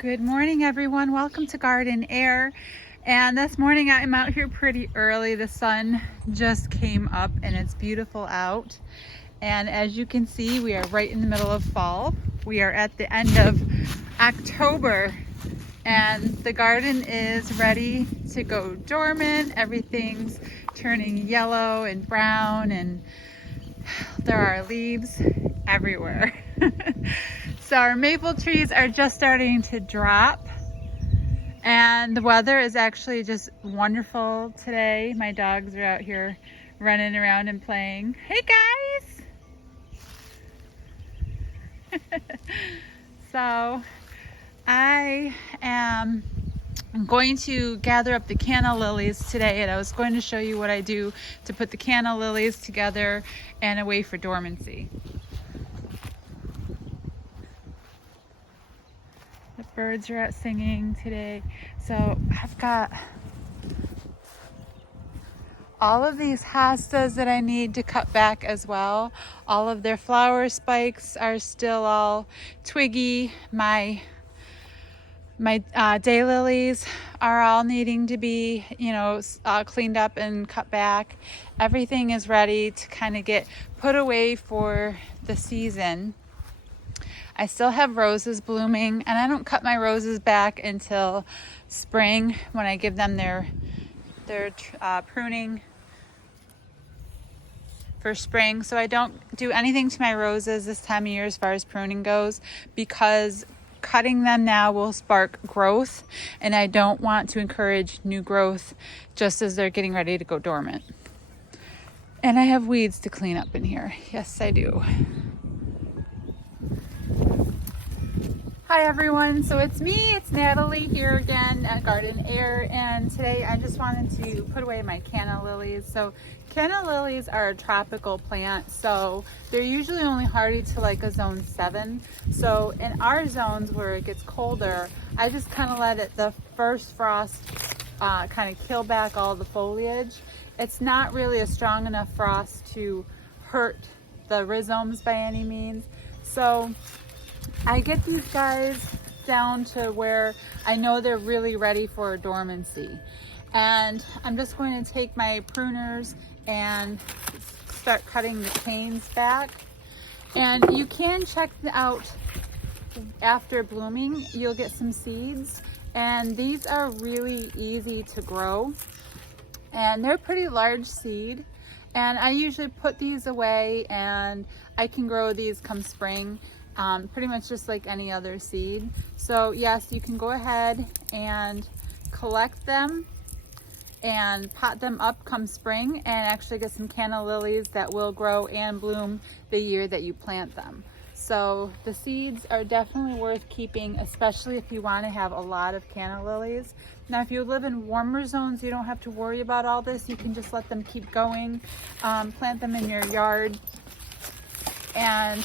Good morning, everyone. Welcome to Garden Air. And this morning I'm out here pretty early. The sun just came up and it's beautiful out. And as you can see, we are right in the middle of fall. We are at the end of October and the garden is ready to go dormant. Everything's turning yellow and brown and there are leaves everywhere. So our maple trees are just starting to drop and the weather is actually just wonderful today. My dogs are out here running around and playing. Hey guys! So I'm going to gather up the canna lilies today, and I was going to show you what I do to put the canna lilies together and away for dormancy. The birds are out singing today. So I've got all of these hostas that I need to cut back as well. All of their flower spikes are still all twiggy. My daylilies are all needing to be, cleaned up and cut back. Everything is ready to kind of get put away for the season. I still have roses blooming, and I don't cut my roses back until spring when I give them their pruning for spring. So I don't do anything to my roses this time of year as far as pruning goes, because cutting them now will spark growth, and I don't want to encourage new growth just as they're getting ready to go dormant. And I have weeds to clean up in here. Yes, I do. Hi everyone, so it's Natalie here again at Garden Air, and today I just wanted to put away my canna lilies. So canna lilies are a tropical plant, so they're usually only hardy to like a zone 7. So in our zones where it gets colder, I just kind of let the first frost kind of kill back all the foliage. It's not really a strong enough frost to hurt the rhizomes by any means. So I get these guys down to where I know they're really ready for dormancy. And I'm just going to take my pruners and start cutting the canes back. And you can check out after blooming, you'll get some seeds. And these are really easy to grow. And they're pretty large seed. And I usually put these away and I can grow these come spring. Pretty much just like any other seed. So yes, you can go ahead and collect them and pot them up come spring and actually get some canna lilies that will grow and bloom the year that you plant them. So the seeds are definitely worth keeping, especially if you want to have a lot of canna lilies. Now if you live in warmer zones, you don't have to worry about all this. You can just let them keep going, plant them in your yard, and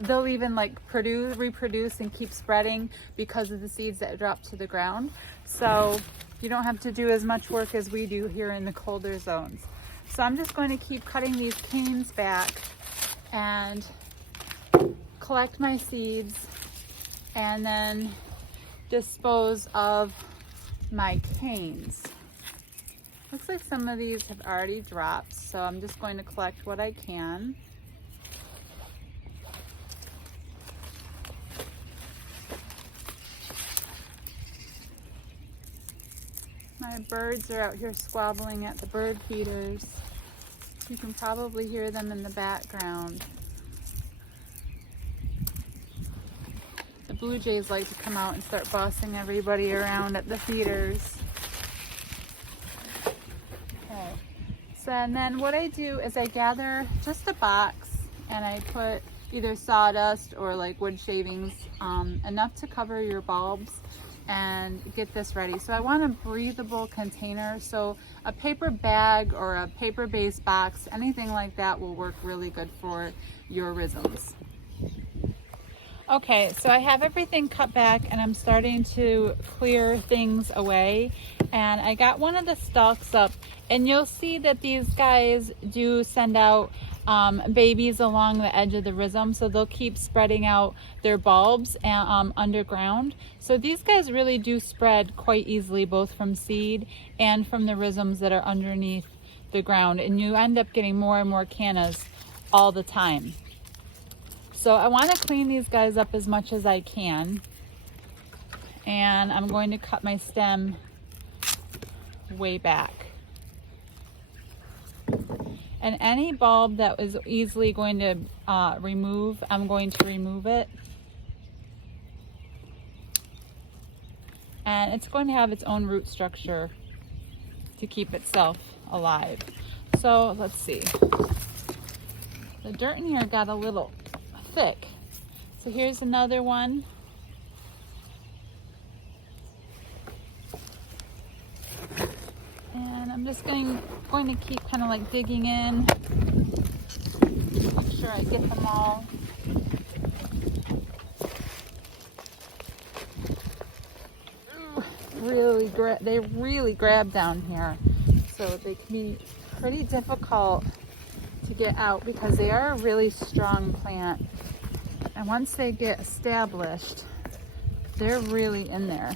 they'll even like reproduce and keep spreading because of the seeds that drop to the ground. So you don't have to do as much work as we do here in the colder zones. So I'm just going to keep cutting these canes back and collect my seeds and then dispose of my canes. Looks like some of these have already dropped, so I'm just going to collect what I can. My birds are out here squabbling at the bird feeders. You can probably hear them in the background. The blue jays like to come out and start bossing everybody around at the feeders. Okay. So and then what I do is I gather just a box and I put either sawdust or like wood shavings, enough to cover your bulbs, and get this ready. So I want a breathable container, so a paper bag or a paper-based box, anything like that will work really good for your rhizomes. Okay, so I have everything cut back and I'm starting to clear things away, and I got one of the stalks up, and you'll see that these guys do send out babies along the edge of the rhizome, so they'll keep spreading out their bulbs underground. So these guys really do spread quite easily, both from seed and from the rhizomes that are underneath the ground, and you end up getting more and more cannas all the time. So I want to clean these guys up as much as I can, and I'm going to cut my stem way back. And any bulb that is easily going to remove, I'm going to remove it. And it's going to have its own root structure to keep itself alive. So let's see. The dirt in here got a little thick. So here's another one. And I'm just going to keep kind of like digging in. Make sure I get them all. They really grab down here. So they can be pretty difficult to get out because they are a really strong plant. And once they get established, they're really in there.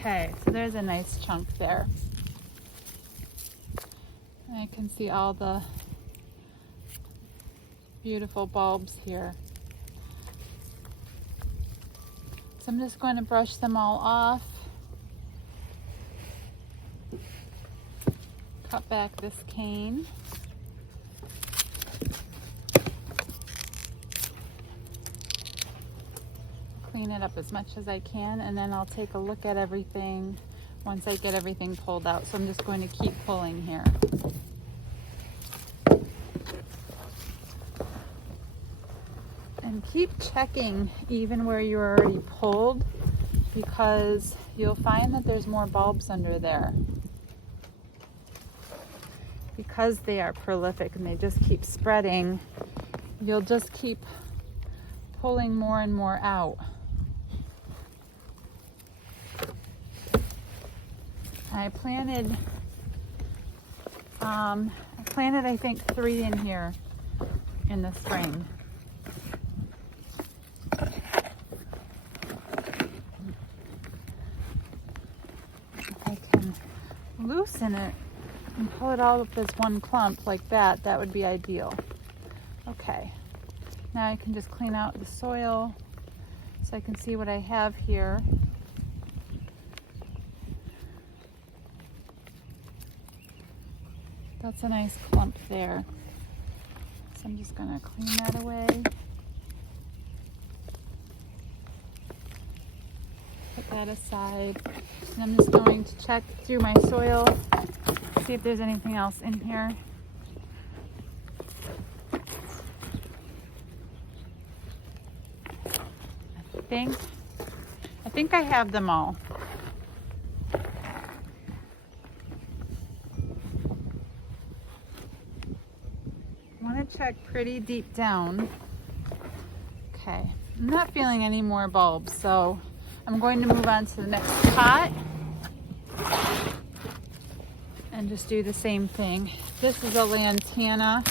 Okay, so there's a nice chunk there. I can see all the beautiful bulbs here. So I'm just going to brush them all off. Cut back this cane. Clean it up as much as I can, and then I'll take a look at everything once I get everything pulled out. So I'm just going to keep pulling here. And keep checking even where you already pulled, because you'll find that there's more bulbs under there. Because they are prolific and they just keep spreading, you'll just keep pulling more and more out. I planted I think 3 in here in the spring. If I can loosen it and pull it all up as one clump like that, that would be ideal. Okay, now I can just clean out the soil so I can see what I have here. That's a nice clump there. So I'm just going to clean that away. Put that aside. And I'm just going to check through my soil, see if there's anything else in here. I think I have them all. I want to check pretty deep down. Okay, I'm not feeling any more bulbs, so I'm going to move on to the next pot and just do the same thing. This is a lantana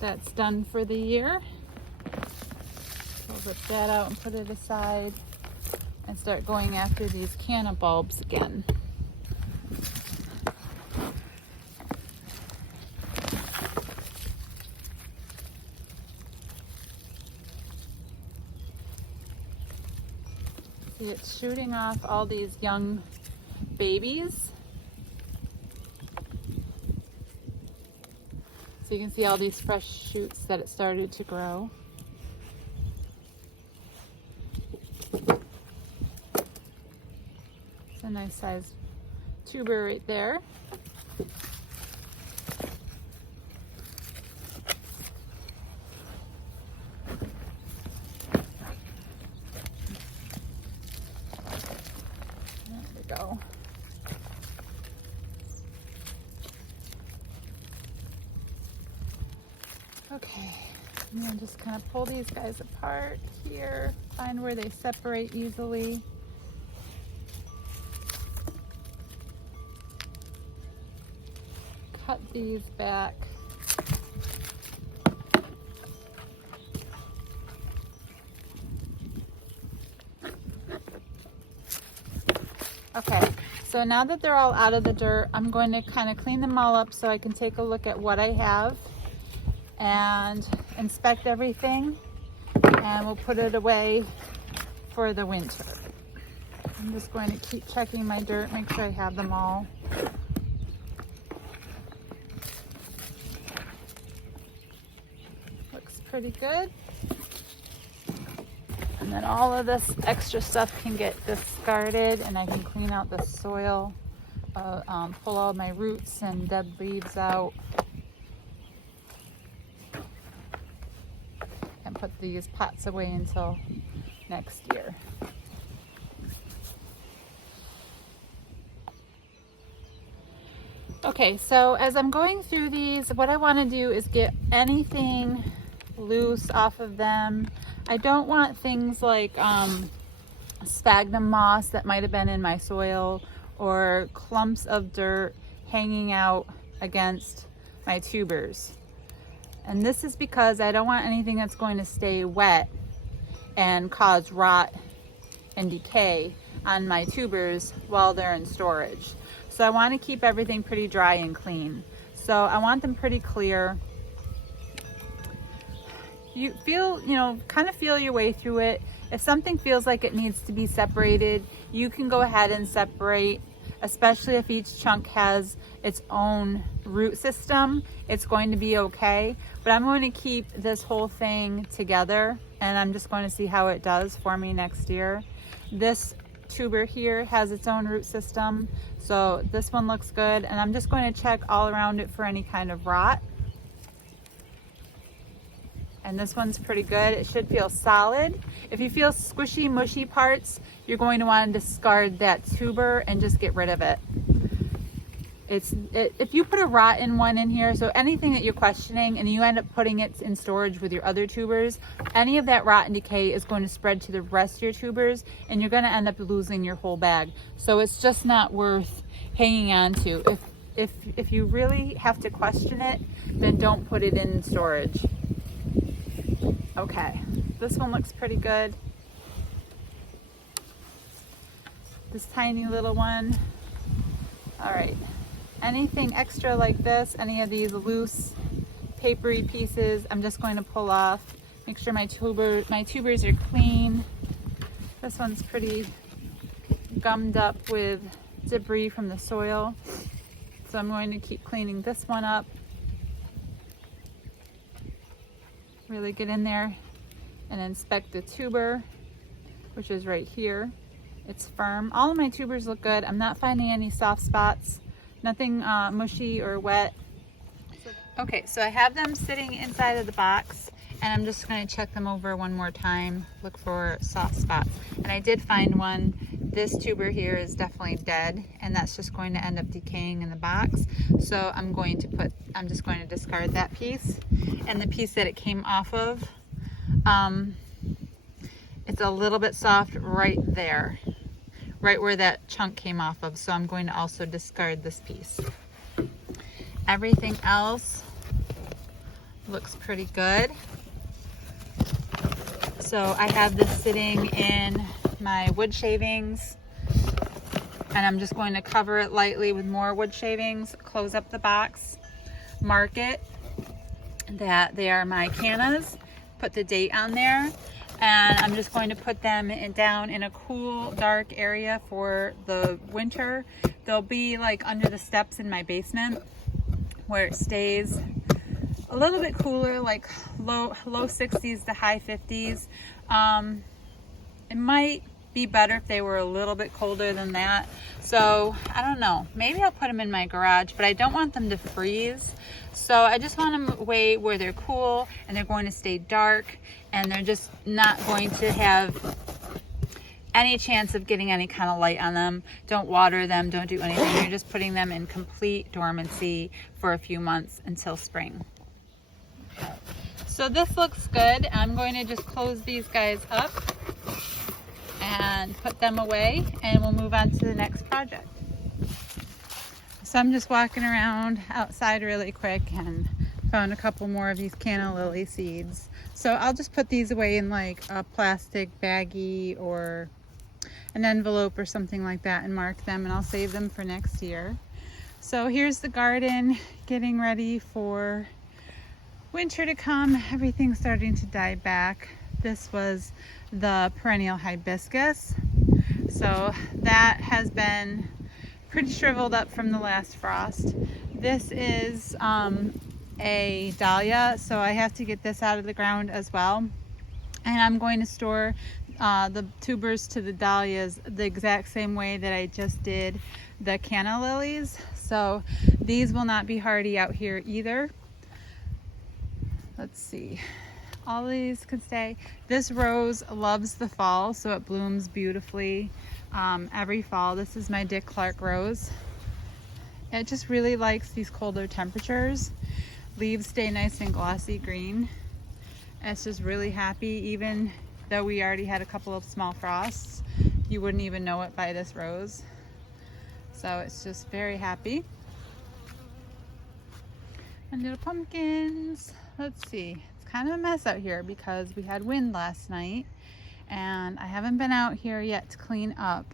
that's done for the year. We'll rip that out and put it aside and start going after these canna bulbs again. See, it's shooting off all these young babies. So you can see all these fresh shoots that it started to grow. It's a nice sized tuber right there. Go. Okay, I'm gonna just kind of pull these guys apart here, find where they separate easily. Cut these back. Okay, so now that they're all out of the dirt, I'm going to kind of clean them all up so I can take a look at what I have and inspect everything, and we'll put it away for the winter. I'm just going to keep checking my dirt, make sure I have them all. Looks pretty good. And then all of this extra stuff can get discarded, and I can clean out the soil, pull all my roots and dead leaves out, and put these pots away until next year. Okay, so as I'm going through these, what I want to do is get anything loose off of them. I don't want things like sphagnum moss that might have been in my soil, or clumps of dirt hanging out against my tubers. And this is because I don't want anything that's going to stay wet and cause rot and decay on my tubers while they're in storage. So I want to keep everything pretty dry and clean. So I want them pretty clear. You feel, kind of feel your way through it. If something feels like it needs to be separated, you can go ahead and separate, especially if each chunk has its own root system. It's going to be okay. But I'm going to keep this whole thing together, and I'm just going to see how it does for me next year. This tuber here has its own root system, so this one looks good, and I'm just going to check all around it for any kind of rot. And this one's pretty good. It should feel solid. If you feel squishy, mushy parts, you're going to want to discard that tuber and just get rid of it. If you put a rotten one in here, so anything that you're questioning and you end up putting it in storage with your other tubers, any of that rot and decay is going to spread to the rest of your tubers, and you're going to end up losing your whole bag. So it's just not worth hanging on to. If you really have to question it, then don't put it in storage. Okay, this one looks pretty good. This tiny little one. All right, anything extra like this, any of these loose papery pieces, I'm just going to pull off. Make sure my tubers are clean. This one's pretty gummed up with debris from the soil. So I'm going to keep cleaning this one up. Really get in there and inspect the tuber, which is right here. It's firm. All of my tubers look good. I'm not finding any soft spots, nothing mushy or wet. Okay, so I have them sitting inside of the box, and I'm just going to check them over one more time, look for soft spots. And I did find one. This tuber here is definitely dead, and that's just going to end up decaying in the box. So I'm just going to discard that piece. And the piece that it came off of, it's a little bit soft right there, right where that chunk came off of. So I'm going to also discard this piece. Everything else looks pretty good. So I have this sitting in my wood shavings, and I'm just going to cover it lightly with more wood shavings, close up the box, mark it that they are my Cannas, put the date on there, and I'm just going to put them down in a cool, dark area for the winter. They'll be like under the steps in my basement where it stays a little bit cooler, like low 60s to high 50s. It might be better if they were a little bit colder than that. So I don't know, maybe I'll put them in my garage, but I don't want them to freeze. So I just want them away where they're cool and they're going to stay dark, and they're just not going to have any chance of getting any kind of light on them. Don't water them, don't do anything. You're just putting them in complete dormancy for a few months until spring. So this looks good. I'm going to just close these guys up and put them away, and we'll move on to the next project. So I'm just walking around outside really quick and found a couple more of these canna lily seeds. So I'll just put these away in like a plastic baggie or an envelope or something like that and mark them, and I'll save them for next year. So here's the garden getting ready for winter to come. Everything's starting to die back. This was the perennial hibiscus. So that has been pretty shriveled up from the last frost. This is a dahlia, so I have to get this out of the ground as well. And I'm going to store the tubers to the dahlias the exact same way that I just did the canna lilies. So these will not be hardy out here either. Let's see. All these can stay. This rose loves the fall, so it blooms beautifully every fall. This is my Dick Clark rose. It just really likes these colder temperatures. Leaves stay nice and glossy green. It's just really happy, even though we already had a couple of small frosts. You wouldn't even know it by this rose. So it's just very happy. And little pumpkins. Let's see. It's kind of a mess out here because we had wind last night and I haven't been out here yet to clean up.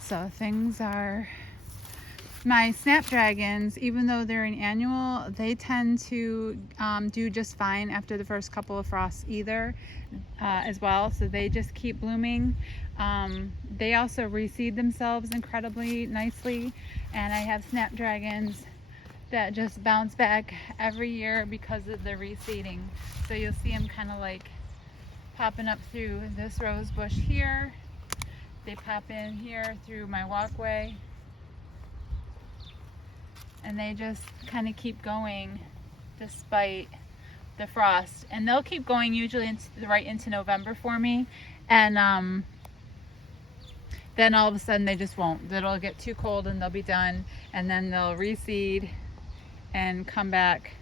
So things are... My snapdragons, even though they're an annual, they tend to do just fine after the first couple of frosts as well. So they just keep blooming. They also reseed themselves incredibly nicely. And I have snapdragons that just bounce back every year because of the reseeding. So you'll see them kind of like popping up through this rose bush here. They pop in here through my walkway. And they just kind of keep going despite the frost. And they'll keep going usually right into November for me. And then all of a sudden they just won't. It'll get too cold and they'll be done. And then they'll reseed and come back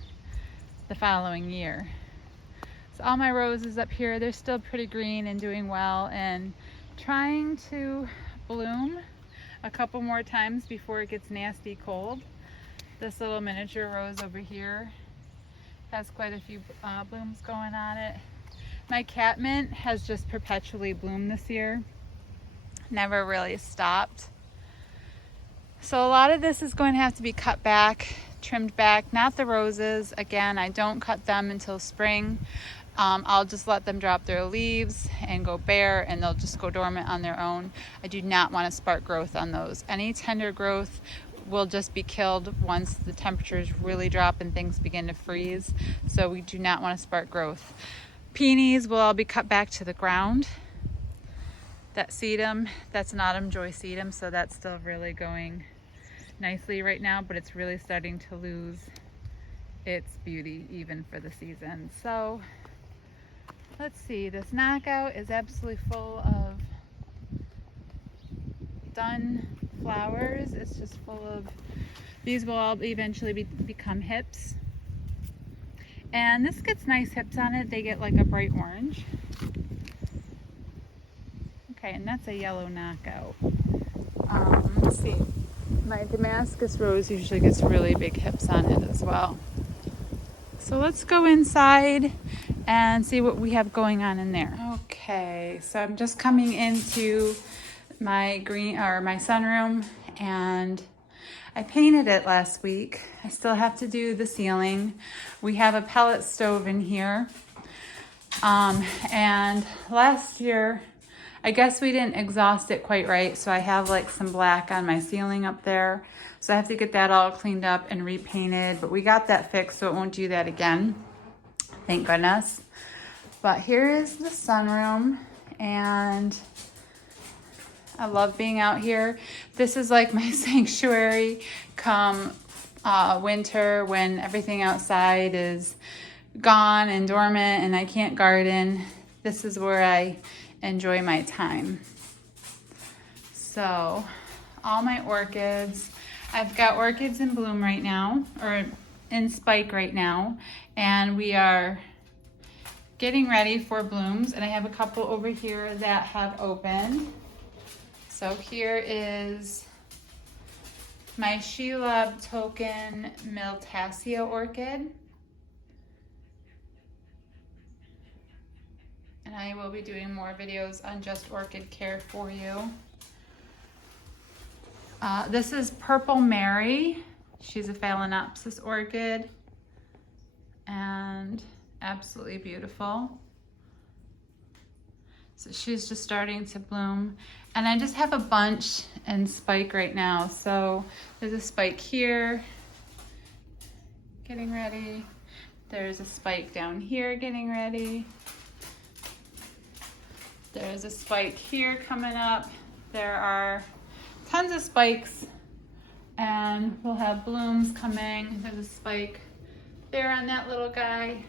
the following year. So all my roses up here, they're still pretty green and doing well and trying to bloom a couple more times before it gets nasty cold. This little miniature rose over here has quite a few blooms going on it. My catmint has just perpetually bloomed this year. Never really stopped. So a lot of this is going to have to be cut back, trimmed back. Not the roses. Again, I don't cut them until spring. I'll just let them drop their leaves and go bare, and they'll just go dormant on their own. I do not want to spark growth on those. Any tender growth will just be killed once the temperatures really drop and things begin to freeze. So we do not want to spark growth. Peonies will all be cut back to the ground. That sedum, that's an autumn joy sedum, so that's still really going nicely right now, but it's really starting to lose its beauty even for the season. So let's see, this knockout is absolutely full of done flowers. It's just full of, these will all eventually become hips. And this gets nice hips on it. They get like a bright orange. Okay, and that's a yellow knockout. Let's see. My Damascus rose usually gets really big hips on it as well. So let's go inside and see what we have going on in there. Okay, so I'm just coming into my my sunroom, and I painted it last week. I still have to do the ceiling. We have a pellet stove in here. And last year, I guess we didn't exhaust it quite right, so I have like some black on my ceiling up there. So I have to get that all cleaned up and repainted, but we got that fixed, so it won't do that again. Thank goodness. But here is the sunroom, and I love being out here. This is like my sanctuary come winter when everything outside is gone and dormant and I can't garden. This is where I enjoy my time. So all my orchids, I've got orchids in bloom right now, or in spike right now, and we are getting ready for blooms. And I have a couple over here that have opened. So here is my Sheila Token Miltassia orchid. And I will be doing more videos on just orchid care for you. This is Purple Mary. She's a Phalaenopsis orchid and absolutely beautiful. So she's just starting to bloom. And I just have a bunch in spike right now. So there's a spike here, getting ready. There's a spike down here, getting ready. There's a spike here coming up. There are tons of spikes, and we'll have blooms coming. There's a spike there on that little guy.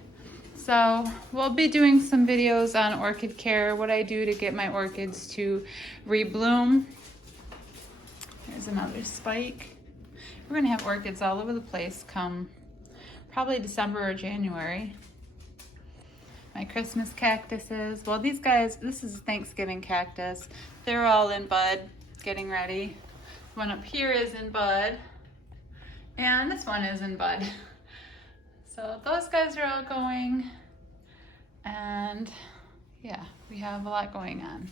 So we'll be doing some videos on orchid care, what I do to get my orchids to rebloom. There's another spike. We're gonna have orchids all over the place come probably December or January. My Christmas cactuses. Well, these guys, this is a Thanksgiving cactus. They're all in bud, getting ready. One up here is in bud, and this one is in bud. So those guys are all going, and yeah, we have a lot going on.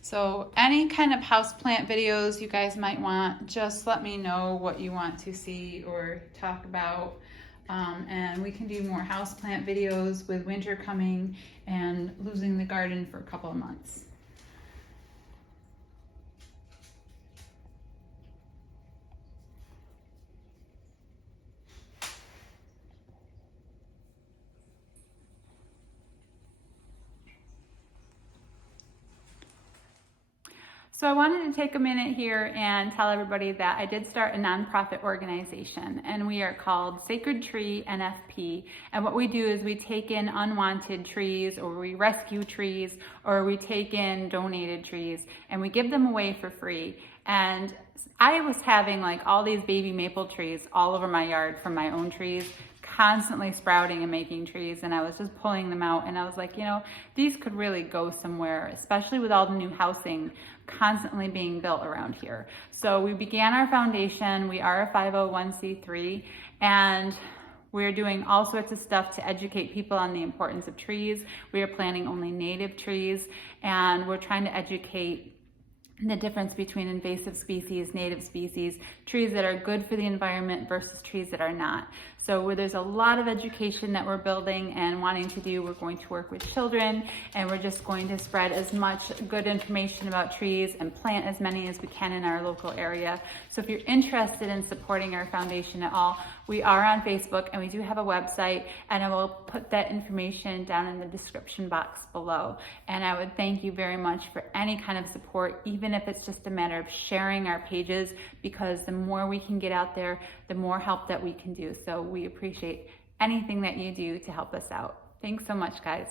So any kind of houseplant videos you guys might want, just let me know what you want to see or talk about. And we can do more houseplant videos with winter coming and losing the garden for a couple of months. So I wanted to take a minute here and tell everybody that I did start a nonprofit organization, and we are called Sacred Tree NFP. And what we do is we take in unwanted trees, or we rescue trees, or we take in donated trees, and we give them away for free. And I was having like all these baby maple trees all over my yard from my own trees, constantly sprouting and making trees, and I was just pulling them out, and I was like, you know, these could really go somewhere, especially with all the new housing constantly being built around here. So we began our foundation. We are a 501c3, and we're doing all sorts of stuff to educate people on the importance of trees. We are planting only native trees, and we're trying to educate the difference between invasive species, native species, trees that are good for the environment versus trees that are not. So where there's a lot of education that we're building and wanting to do, we're going to work with children, and we're just going to spread as much good information about trees and plant as many as we can in our local area. So if you're interested in supporting our foundation at all, we are on Facebook, and we do have a website, and I will put that information down in the description box below. And I would thank you very much for any kind of support, even if it's just a matter of sharing our pages, because the more we can get out there, the more help that we can do. So we appreciate anything that you do to help us out. Thanks so much, guys.